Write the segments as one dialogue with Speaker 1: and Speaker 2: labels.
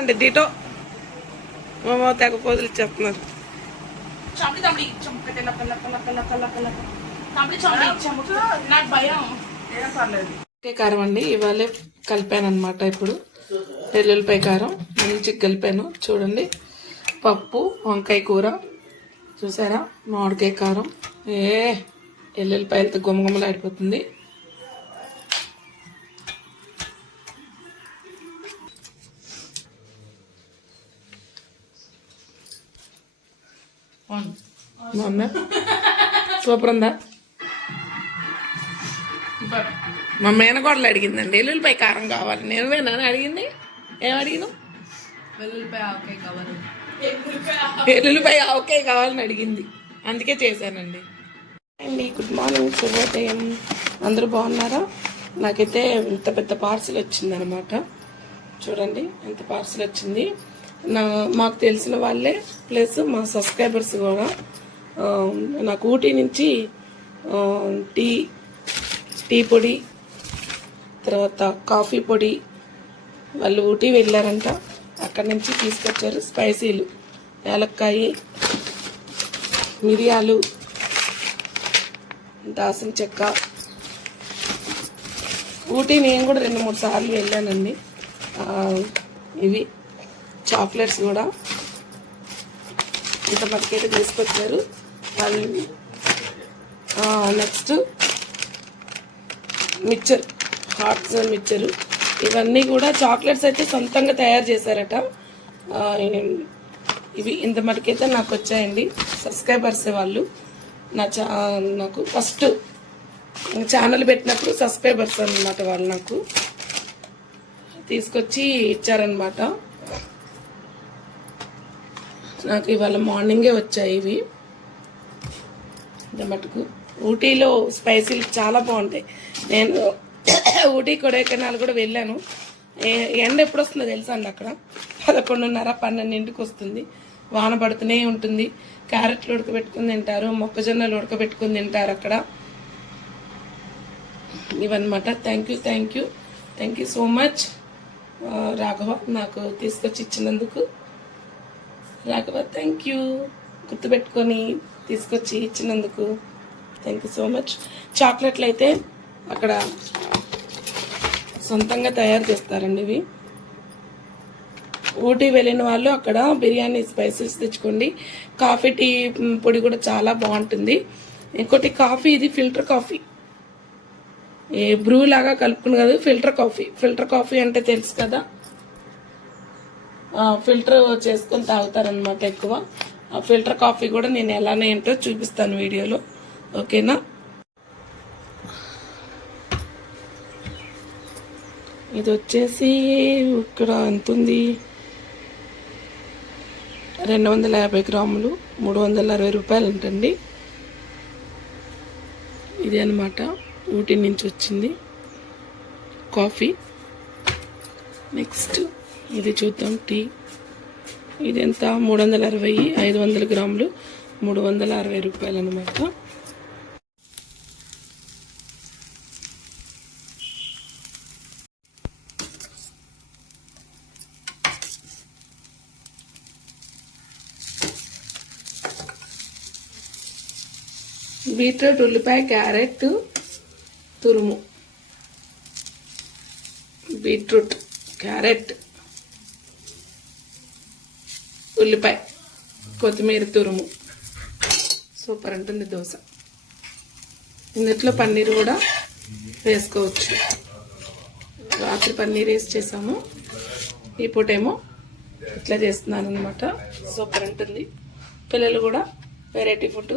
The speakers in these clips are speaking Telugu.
Speaker 1: అంటే దీటో మా తెగ పోజులు ఇచ్చేస్తున్నారు. వంకాయ కారం అండి ఇవాళే కలిపాను అనమాట ఇప్పుడు. వెల్లుల్లిపాయ కారం మంచి కలిపాను. చూడండి. పప్పు వంకాయ కూర. చూసారా? మామిడికాయ కారం. ఏ ఎల్లుల్లిపాయలతో గుమగుమలాడిపోతుంది. బాగుందా సూపర్ ఉందా మా మేనకోడలు అడిగిందండి. ఎల్లుల్లిపాయ కారం కావాలి. నేనేనా అడిగింది? ఏం అడిగిన? ఎల్లుల్లిపాయ ఆవకాయ కావాలని అడిగింది. అందుకే చేశానండి. అండి గుడ్ మార్నింగ్ శుభోదయం. అందరూ బాగున్నారా? నాకైతే ఇంత పెద్ద పార్సిల్ వచ్చిందనమాట. చూడండి ఎంత పార్సిల్ వచ్చింది. నా మాకు తెలిసిన వాళ్ళే ప్లస్ మా సబ్స్క్రైబర్స్ కూడా నాకు ఊటీ నుంచి టీ టీ పొడి తర్వాత కాఫీ పొడి వాళ్ళు ఊటీ వెళ్ళారంట. అక్కడి నుంచి తీసుకొచ్చారు స్పైసీలు ఏలక్కాయి మిరియాలు దాసిన చెక్క. ఊటీ నేను కూడా రెండు మూడు సార్లు వెళ్ళానండి. ఇవి. చాక్లెట్స్ కూడా ఇంత మటుకైతే తీసుకొచ్చారు. వాళ్ళు నెక్స్ట్ మిక్చర్ హాట్ మిక్చరు. ఇవన్నీ కూడా చాక్లెట్స్ అయితే సొంతంగా తయారు చేశారట. ఇవి ఇంత మటుకైతే నాకు వచ్చాయండి. సబ్స్క్రైబర్స్ వాళ్ళు. నా చా నాకు ఫస్ట్ ఛానల్ పెట్టినప్పుడు సబ్స్క్రైబర్స్ అన్నమాట వాళ్ళు నాకు. తీసుకొచ్చి ఇచ్చారనమాట నాకు ఇవాళ మార్నింగే వచ్చాయి ఇవి. మటుకు. ఊటీలో స్పైసీలు చాలా బాగుంటాయి. నేను ఊటీ కొడైకెనాల్ కూడా వెళ్ళాను. ఏ- ఎండ ఎప్పుడు వస్తుందో తెలుసా అండి అక్కడ? పదకొండున్నర పన్నెండింటికి వస్తుంది. వాన పడుతూనే ఉంటుంది. క్యారెట్లు ఉడకబెట్టుకుని తింటారు. మొక్కజొన్నలు ఉడకబెట్టుకుని తింటారు అక్కడ. ఇవన్నమాట. Thank you thank you thank you so much Raghava నాకు తీసుకొచ్చి ఇచ్చినందుకు. రాఘవ థ్యాంక్ యూ గుర్తుపెట్టుకొని తీసుకొచ్చి ఇచ్చినందుకు థ్యాంక్ యూ సో మచ్ చాక్లెట్లు అయితే అక్కడ సొంతంగా తయారు చేస్తారండి ఇవి. ఊటీ వెళ్ళిన వాళ్ళు అక్కడ బిర్యానీ స్పైసెస్ తెచ్చుకోండి. కాఫీ టీ పొడి కూడా చాలా బాగుంటుంది. ఇంకోటి కాఫీ ఇది ఫిల్టర్ కాఫీ. ఏ బ్రూ లాగా కలుపుకుని కాదు ఫిల్టర్ కాఫీ. ఫిల్టర్ కాఫీ అంటే తెలుసు కదా? ఫిల్టర్ చేసుకొని తాగుతారనమాట ఎక్కువ. ఆ ఫిల్టర్ కాఫీ కూడా నేను ఎలానే ఏంటో చూపిస్తాను వీడియోలో. ఓకేనా? ఇది వచ్చేసి ఇక్కడ ఎంత ఉంది? రెండు వందల యాభై గ్రాములు మూడు వందల అరవై రూపాయలు ఉంటుంది ఇది అనమాట ఊటీ నుంచి వచ్చింది కాఫీ. నెక్స్ట్ ఇది చూద్దాం. టీ. ఇది ఎంత మూడు వందల అరవై ఐదు వందల గ్రాములు. మూడు వందల అరవై రూపాయలు అనమాట బీట్రూట్ ఉల్లిపాయ క్యారెట్ తురుము. Beetroot carrot. ఉల్లిపాయ కొత్తిమీర తురుము. సూపర్ ఉంటుంది దోశ. ఇందులో పన్నీర్ కూడా వేసుకోవచ్చు. రాత్రి పన్నీర్ వేసి చేసాము. ఈ పూటేమో ఇట్లా చేస్తున్నాను అనమాట సూపర్ ఉంటుంది పిల్లలు కూడా వెరైటీ ఫుడ్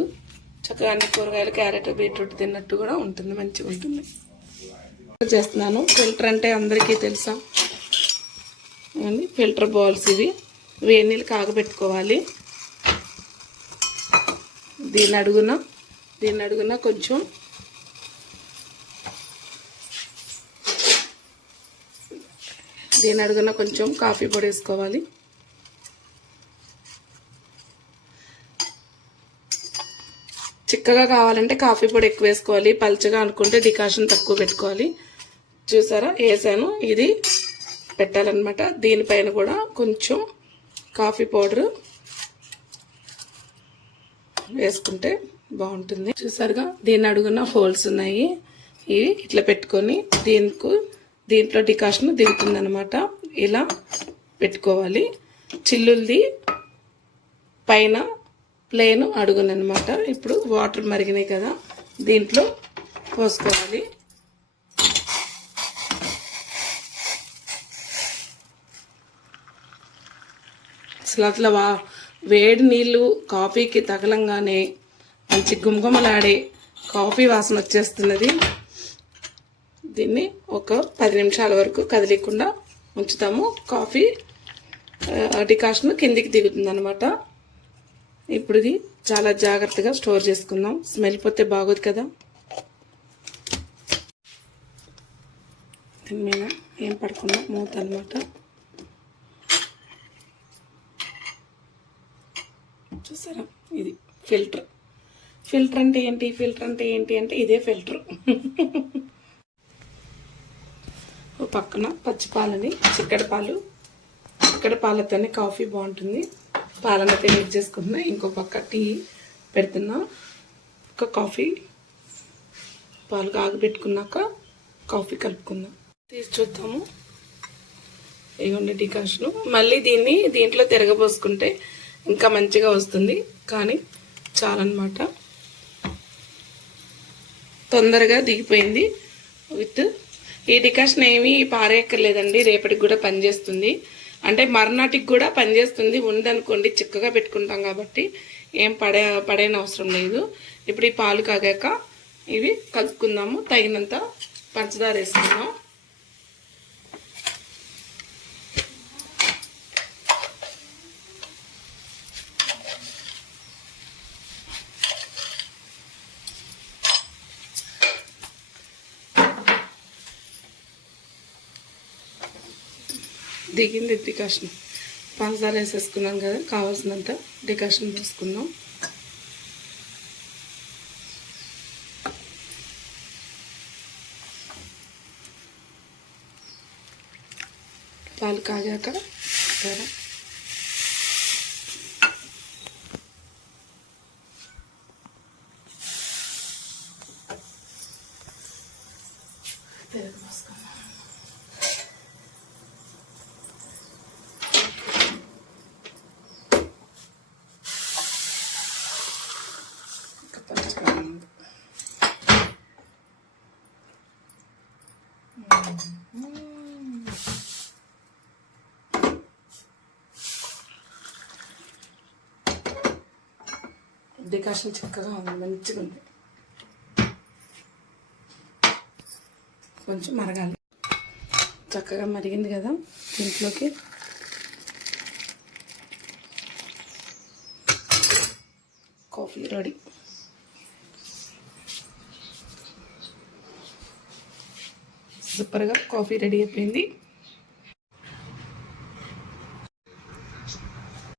Speaker 1: చక్కగా అన్ని కూరగాయలు క్యారెట్ బీట్రూట్ తిన్నట్టు కూడా ఉంటుంది మంచిగా ఉంటుంది. చేస్తున్నాను. ఫిల్టర్ అంటే అందరికీ తెలుసా? ఫిల్టర్ బౌల్స్ ఇవి. వేడి నీళ్ళు కాగబెట్టుకోవాలి. దీని అడుగున దీని అడుగున కొంచెం దీని అడుగున కొంచెం కాఫీ పొడి వేసుకోవాలి. చిక్కగా కావాలంటే కాఫీ పొడి ఎక్కువ వేసుకోవాలి. పల్చగా అనుకుంటే డికాషన్ తక్కువ పెట్టుకోవాలి. చూసారా? వేసాను. ఇది పెట్టాలన్నమాట. దీనిపైన కూడా కొంచెం కాఫీ పౌడర్ వేసుకుంటే బాగుంటుంది. చూసారుగా దీని అడుగున హోల్స్ ఉన్నాయి. ఇవి ఇట్లా పెట్టుకొని దీనికి దీంట్లో డికాషన్ దిగుతుంది అనమాట ఇలా పెట్టుకోవాలి. చిల్లుల్ది పైన ప్లేన్ అడుగునమాట ఇప్పుడు వాటర్ మరిగినాయి కదా దీంట్లో పోసుకోవాలి. అసలు అట్లా వా వేడి నీళ్ళు కాఫీకి తగలంగానే మంచి గుమగుమలాడే కాఫీ వాసన వచ్చేస్తున్నది. దీన్ని ఒక పది నిమిషాల వరకు కదిలేకుండా ఉంచుతాము. కాఫీ డికాషన్ కిందికి దిగుతుంది అనమాట ఇప్పుడు ఇది చాలా జాగ్రత్తగా స్టోర్ చేసుకుందాం. స్మెల్ పోతే బాగోదు కదా. దీని మీద ఏం పడకుండా మూత అనమాట చూసారా? ఇది ఫిల్టర్. ఫిల్టర్ అంటే ఏంటి? ఫిల్టర్ అంటే ఏంటి అంటే ఇదే ఫిల్టర్. ఓ పక్కన పచ్చి పాలని చిక్కడి పాలు. చిక్కడి పాలతోనే కాఫీ బాగుంటుంది. పాలనైతే మిక్స్ చేసుకుంటున్నా. ఇంకో పక్క టీ పెడుతున్నా. ఒక కాఫీ పాలు కాగబెట్టుకున్నాక కాఫీ కలుపుకుందాం. తీసి చూద్దాము. ఇవ్వండి డికాషన్ మళ్ళీ దీన్ని దీంట్లో తిరగబోసుకుంటే ఇంకా మంచిగా వస్తుంది. కానీ చాలన్నమాట. తొందరగా దిగిపోయింది. విత్ ఈ డికాషన్ ఏమీ పారేయక్కర్లేదండి. రేపటికి కూడా పనిచేస్తుంది. అంటే మర్నాటికి కూడా పనిచేస్తుంది. ఉందనుకోండి చిక్కగా పెట్టుకుంటాం కాబట్టి ఏం పడే పడేన అవసరం లేదు. ఇప్పుడు ఈ పాలు కాగాక ఇవి కలుపుకుందాము. తగినంత పంచదార వేసుకుందాం. దిగింది డికాషన్. పంచదార వేసేసుకున్నాం కదా కావాల్సినంత డికాషన్ వేసుకుందాం పాలు కాగాక సరే పెరుగు పోసుకుందాం ఇంకా పలుచగా ఉంది. డికాషన్ చక్కగా ఉంది మంచిగా ఉంది. కొంచెం మరగాలి. చక్కగా మరిగింది కదా దీంట్లోకి కాఫీ రెడీ. సూపర్గా కాఫీ రెడీ అయిపోయింది.